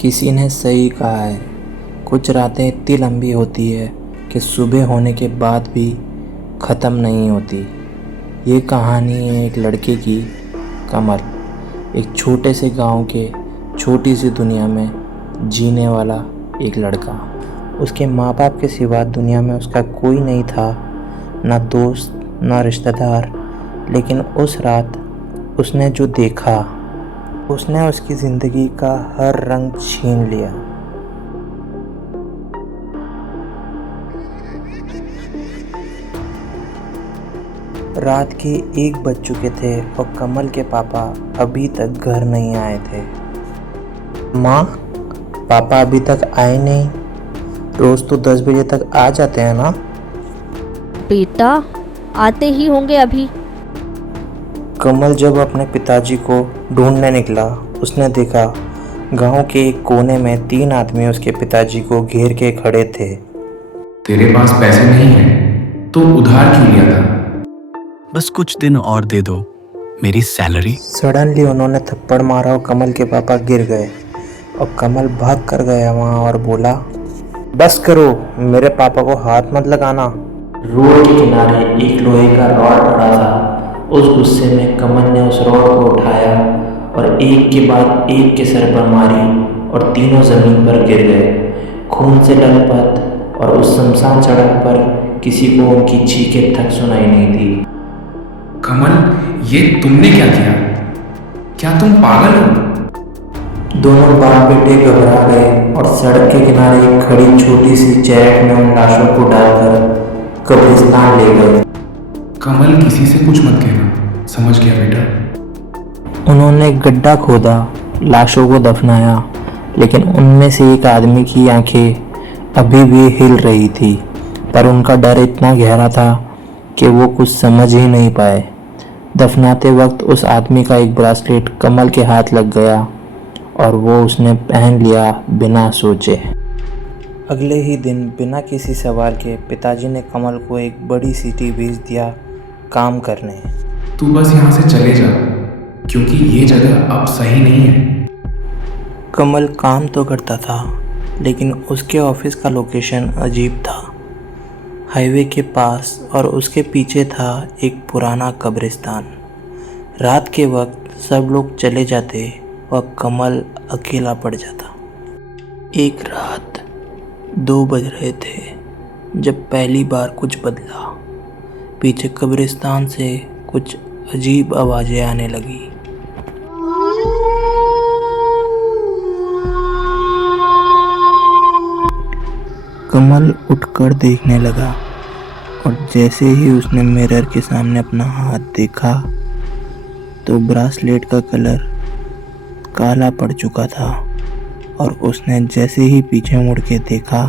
किसी ने सही कहा है, कुछ रातें इतनी लंबी होती है कि सुबह होने के बाद भी ख़त्म नहीं होती। ये कहानी है एक लड़के की, कमल, एक छोटे से गांव के छोटी सी दुनिया में जीने वाला एक लड़का। उसके माँ बाप के सिवा दुनिया में उसका कोई नहीं था, ना दोस्त ना रिश्तेदार। लेकिन उस रात उसने जो देखा, उसने उसकी ज़िंदगी का हर रंग छीन लिया। रात के 1 बज चुके थे और कमल के पापा अभी तक घर नहीं आए थे। माँ, पापा अभी तक आए नहीं? रोज़ तो 10 बजे तक आ जाते हैं ना? बेटा, आते ही होंगे अभी। कमल जब अपने पिताजी को ढूंढने निकला, उसने देखा गांव के एक कोने में 3 आदमी उसके पिताजी को घेर के खड़े थे। तेरे पास पैसे नहीं हैं तो उधार क्यों लिया था? बस कुछ दिन और दे दो, मेरी सैलरी। सडनली उन्होंने थप्पड़ मारा और कमल के पापा गिर गए और कमल भाग कर गया वहाँ और बोला, बस करो, मेरे पापा को हाथ मत लगाना। रोड के किनारे एक लोहे का रॉड पड़ा था। उस गुस्से में कमल ने उस रॉड को उठाया और एक के बाद एक के सर पर मारी और तीनों जमीन पर गिर गए, खून से लथपथ। और उस शमशान सड़क पर किसी को उनकी चीखें तक सुनाई नहीं दी। कमल, ये तुमने क्या किया? क्या तुम पागल हो? दोनों बाप बेटे घबरा गए और सड़क के किनारे एक खड़ी छोटी सी चैट में उन लाशों को डालकर कब्रिस्तान ले गए। कमल, किसी से कुछ मत कहना, समझ गया बेटा? उन्होंने एक गड्ढा खोदा, लाशों को दफनाया, लेकिन उनमें से एक आदमी की आंखें अभी भी हिल रही थी, पर उनका डर इतना गहरा था कि वो कुछ समझ ही नहीं पाए। दफनाते वक्त उस आदमी का एक ब्रासलेट कमल के हाथ लग गया और वो उसने पहन लिया बिना सोचे। अगले ही दिन बिना किसी सवाल के पिताजी ने कमल को एक बड़ी सिटी भेज दिया काम करने। तू बस यहाँ से चले जा, क्योंकि ये जगह अब सही नहीं है। कमल काम तो करता था, लेकिन उसके ऑफिस का लोकेशन अजीब था। हाईवे के पास और उसके पीछे था एक पुराना कब्रिस्तान। रात के वक्त सब लोग चले जाते और कमल अकेला पड़ जाता। एक रात 2 बज रहे थे जब पहली बार कुछ बदला। पीछे कब्रिस्तान से कुछ अजीब आवाज़ें आने लगी। कमल उठकर देखने लगा और जैसे ही उसने मिरर के सामने अपना हाथ देखा तो ब्रासलेट का कलर काला पड़ चुका था और उसने जैसे ही पीछे मुड़ के देखा